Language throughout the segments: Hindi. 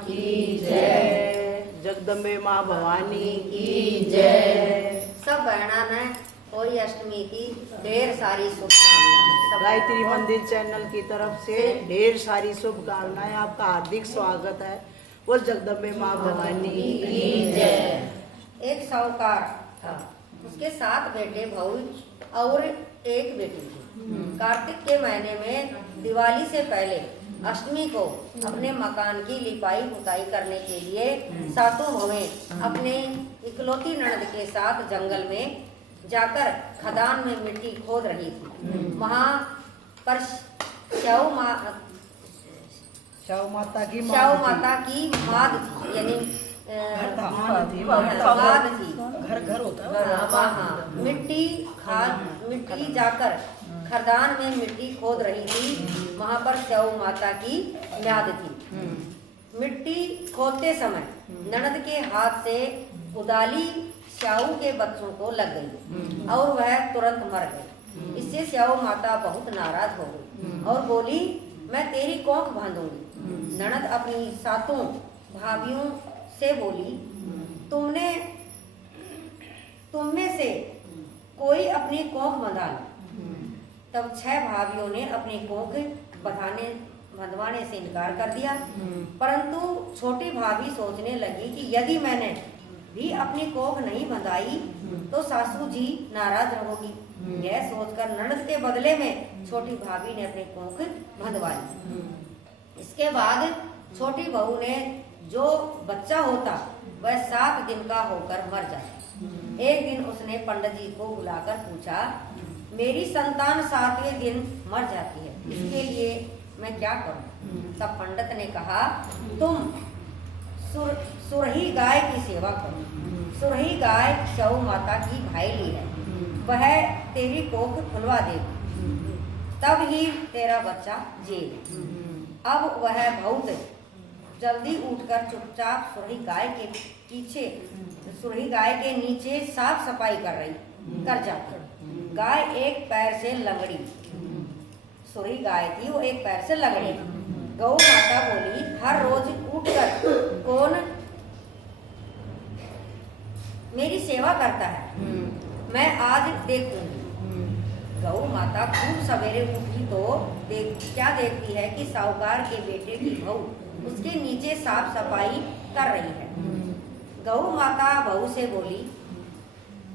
की जय। जगदम्बे माँ भवानी की जय। सब बहना ने होली अष्टमी की ढेर सारी शुभकामनाएं। गायत्री मंदिर चैनल की तरफ से ढेर सारी शुभकामनाएं। आपका हार्दिक स्वागत है। वो जगदम्बे माँ भवानी की जय। एक साहूकार था, उसके 7 बेटे भाई और एक बेटी थी। कार्तिक के महीने में दिवाली से पहले अष्टमी को अपने मकान की लिपाई पुताई करने के लिए सातों बहुएं अपने इकलौती ननद के साथ जंगल में जाकर खदान में मिट्टी खोद रही थी। वहाँ पर शव माता की माद थी, यानी घर होता है। मिट्टी जाकर खदान में मिट्टी खोद रही थी। वहाँ पर शव माता की म्याद थी। मिट्टी खोदते समय ननद के हाथ से उदाली श्याऊ के बच्चों को लग गई और वह तुरंत मर गई। इससे श्याऊ माता बहुत नाराज हो गई और बोली, मैं तेरी कोख बांधूंगी। ननद अपनी सातों भाभियों से बोली, तुम में से कोई अपनी कोख बंधा लो। तब 6 भाभियों ने अपनी कोख बंधवाने से इनकार कर दिया। परंतु छोटी भाभी सोचने लगी कि यदि मैंने भी अपनी कोख नहीं बंधाई तो सासू जी नाराज रहोगी। यह सोचकर ननद के बदले में छोटी भाभी ने अपनी कोख बंधवा ली। इसके बाद छोटी बहू ने जो बच्चा होता वह 7 दिन का होकर मर जाता। एक दिन उसने पंडित जी को बुलाकर पूछा, मेरी संतान 7वें दिन मर जाती है, इसके लिए मैं क्या करूं? तब पंडित ने कहा, तुम सुरही गाय की सेवा करो। सुरही गाय शव माता की भाईली है, वह तेरी कोख खुलवा देगी, तब ही तेरा बच्चा जिएगा। अब वह बहुत जल्दी उठकर चुपचाप सुरही गाय के नीचे साफ सफाई कर जाती। गाय एक पैर से लंगड़ी, सुरही गाय थी, वो एक पैर से लंगड़ी। गौ माता बोली, हर रोज उठकर कौन मेरी सेवा करता है, मैं आज देखूंगी। गौ माता खूब सवेरे उठी तो क्या देखती है कि साहूकार के बेटे की बहू उसके नीचे साफ सफाई कर रही है। गौ माता बहू से बोली,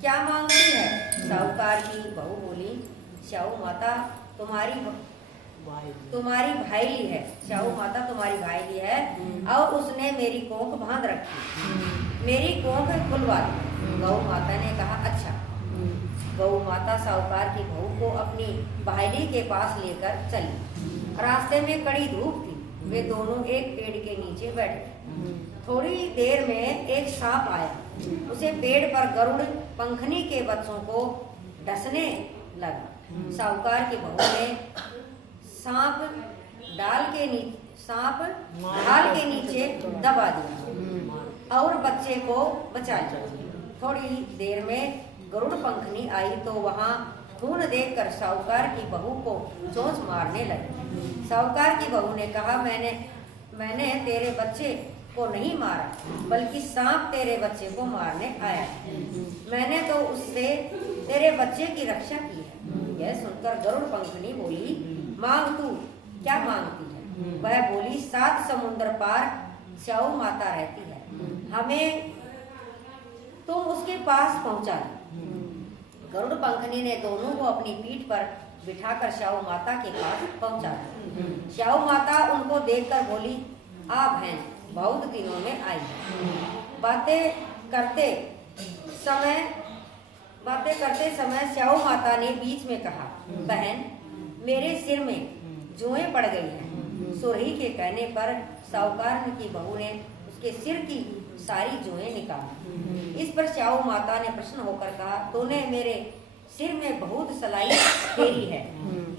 क्या मांगती है? साहूकार की बहू बोली, श्याऊ माता तुम्हारी भाईली है, श्याऊ माता तुम्हारी भाईली है और उसने मेरी कोख बांध रखी, मेरी कोख खुलवा दी। गौ माता ने कहा, अच्छा। गौ माता साहूकार की बहू को अपनी भाईली के पास लेकर चली। रास्ते में कड़ी धूप थी, वे दोनों एक पेड़ के नीचे बैठे। थोड़ी देर में एक सांप आया, उसे पेड़ पर गरुड़ पंखनी के बच्चों को डसने लगा। साहूकार की बहू ने सांप ढाल के नीचे दबा दिया और बच्चे को बचा लिया। थोड़ी देर में गरुड़ पंखनी आई तो वहां खून देखकर साहूकार की बहू को चोंच मारने लगी। साहूकार की बहू ने कहा, मैंने तेरे बच्चे को नहीं मारा, बल्कि सांप तेरे बच्चे को मारने आया। मैंने तो उससे तेरे बच्चे की रक्षा की है। यह सुनकर गरुड़ पंखनी बोली, मांग तू क्या मांगती है? वह बोली, 7 समुद्र पार श्याऊ माता रहती है, हमें तुम उसके पास पहुंचा दो। गरुड़ पंखनी ने दोनों को अपनी पीठ पर बिठाकर श्याऊ माता के पास पहुंचा दिया। श्याऊ माता उनको देखकर बोली, आ बहन, बहुत दिनों में आई। बातें करते समय श्याऊ माता ने बीच में कहा, बहन, मेरे सिर में जुएं पड़ गई हैं। सुरही के कहने पर साहूकार की बहू ने उसके सिर की सारी जुएं निकाली। इस पर श्याऊ माता ने प्रसन्न होकर कहा, तूने मेरे सिर में बहुत सलाई फेरी है,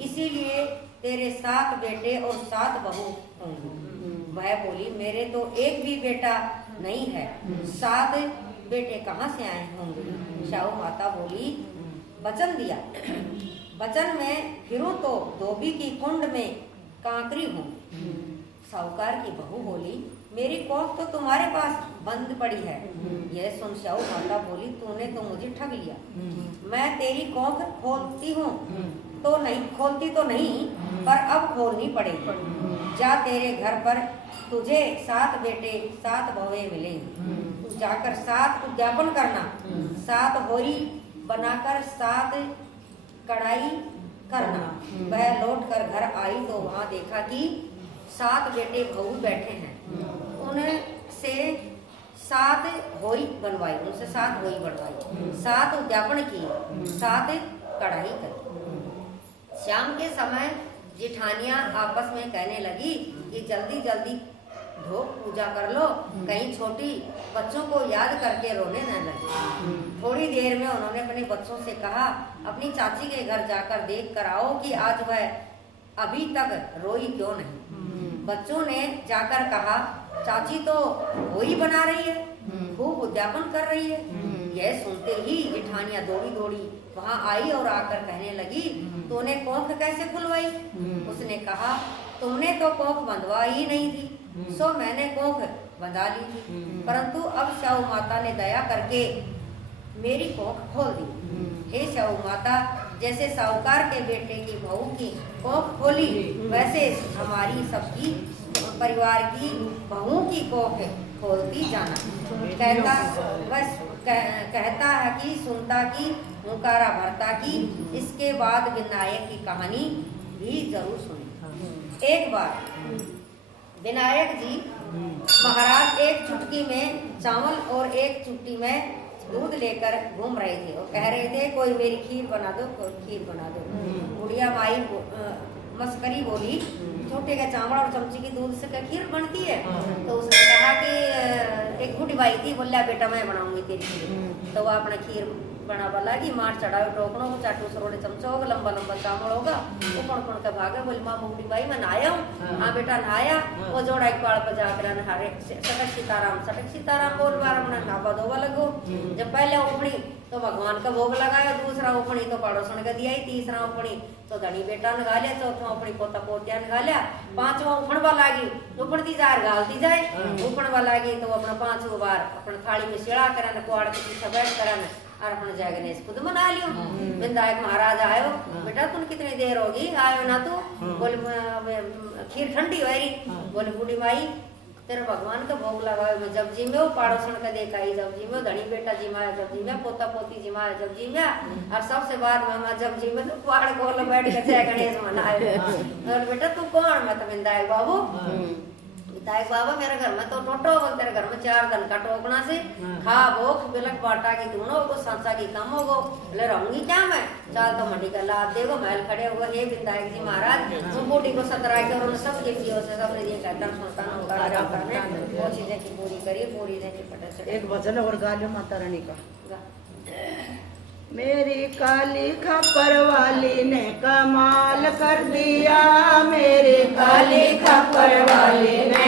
इसीलिए तेरे 7 बेटे और 7 बहू होंगी। वह बोली, मेरे तो एक भी बेटा नहीं है, 7 बेटे कहाँ से आए होंगे? श्याऊ माता बोली, वचन दिया, वचन में फिरूं तो धोबी की कुंड में कांकरी हूँ। साहूकार की बहू बोली, मेरी कोख तो तुम्हारे पास बंद पड़ी है। यह सुन साहू माता बोली, तूने तो मुझे ठग लिया। मैं तेरी कोख खोलती हूँ तो नहीं, खोलती तो नहीं, पर अब खोलनी पड़ेगी। जा, तेरे घर पर तुझे 7 बेटे 7 बहुएं मिलेंगी। तू जाकर 7 उद्यापन करना, 7 होरी बनाकर 7 कढ़ाई करना। वह लौट कर घर आई तो वहां देखा कि 7 बेटे बहू बैठे हैं। उनसे 7 होरी बनवाई, उनसे 7 होरी बनवाई, 7 उद्यापन किए, 7 कढ़ाई करी। शाम के समय जेठानियां आपस में कहने लगी कि जल्दी जल्दी ढोक पूजा कर लो, कहीं छोटी बच्चों को याद करके रोने न लगे। थोड़ी देर में उन्होंने अपने बच्चों से कहा, अपनी चाची के घर जाकर देख कर आओ कि आज वह अभी तक रोई क्यों नहीं। बच्चों ने जाकर कहा, चाची तो होरी बना रही है, खूब उद्यापन कर रही है। यह सुनते ही जेठानियां दौड़ी दौड़ी वहां आई और आकर कहने लगी, तूने कोख कैसे खुलवाई? उसने कहा, तुमने तो कोख बंधवा ही नहीं थी, सो मैंने कोख बंधा ली थी, परंतु अब साहू माता ने दया करके मेरी कोख खोल दी। हे साहू माता, जैसे साहूकार के बेटे की बहू की कोख खोली, वैसे हमारी सबकी परिवार की बहुओं की कोख खोलती जाना। कहता है कि सुनता की हुंकारा भरता की। इसके बाद विनायक की कहानी भी जरूर सुनी। एक बार विनायक जी महाराज एक चुटकी में चावल और एक चुटकी में दूध लेकर घूम रहे थे और कह रहे थे, कोई मेरी खीर बना दो, कोई खीर बना दो। बुढ़िया माई मस्करी बोली, छोटे का चावल और चमची की दूध से क्या खीर बनती है? तो उसने कहा कि एक बुढ़ी बाई थी, बोलिया बेटा मैं बनाऊंगी तेरी खीर। तो वह अपना खीर बना वाला की मार चढ़ाओ टोकनों को, चाटू सरोड़े चमचा होगा, लंबा लंबा चावल होगा, वो कौन का भागा। बोली माँ बुढ़ी बाई मैं नहाया हूँ। हाँ बेटा नहाया। वो जोड़ा एक पाड़ पर जाकर नहारे, सटक सीताराम बोल बार अपना नापा धोवा लगो। जब पहले उपड़ी तो भगवान का भोग लगाया, दूसरा उपड़ी तो पड़ोसन का दिया, तीसरा उपड़ी तो धनी बेटा नगा लिया, चौथा उपड़ी पोता पोतिया नगा लिया, 5वां उफड़वा लागी, उपड़ती जाए गालती जाए, उफड़वा लागी तो अपना 5 बार अपने थाली में सिड़ा करन, कुआड़ के पीछे बैठ करन और अपने जाए गणेश खुद मना लियो। विनायक महाराज आयो, बेटा तुम कितनी देर होगी आयो ना? तू बोले खीर ठंडी हो रही। बोले बूढ़ी माई तेरे भगवान का भोग लगाओ, मैं जब जी में हो, पड़ोसन का देखा ही जब जी में, धनी बेटा जी माया जब जी में, पोता पोती जी माया जब जी में, और सबसे बाद में जब जी में तो कुआड़ को बैठ के जय गणेश मनाए। और बेटा तू कौन? मैं तो विनायक बाबू। विनायक बाबा मेरे घर में तो टोटो, बोल तेरे घर में 4 दिन का टोकना से खा भोग बिलक बाटा की दूनो को सांसा की कम होगो। बोले रहूंगी क्या मैं? चाल तो मंडी का लाभ देगो। महल खड़े हुए, हे विनायक जी महाराज, तुम बूढ़ी को सतरा के और सब गिफ्टियों से सब ये कहता संस्थान वो चीजें की पूरी करिए, पूरी दें की पटे से। एक भजन और गा लो माता रानी का। मेरी काली खप्पर वाली ने कमाल कर दिया, मेरी काली खप्पर वाली ने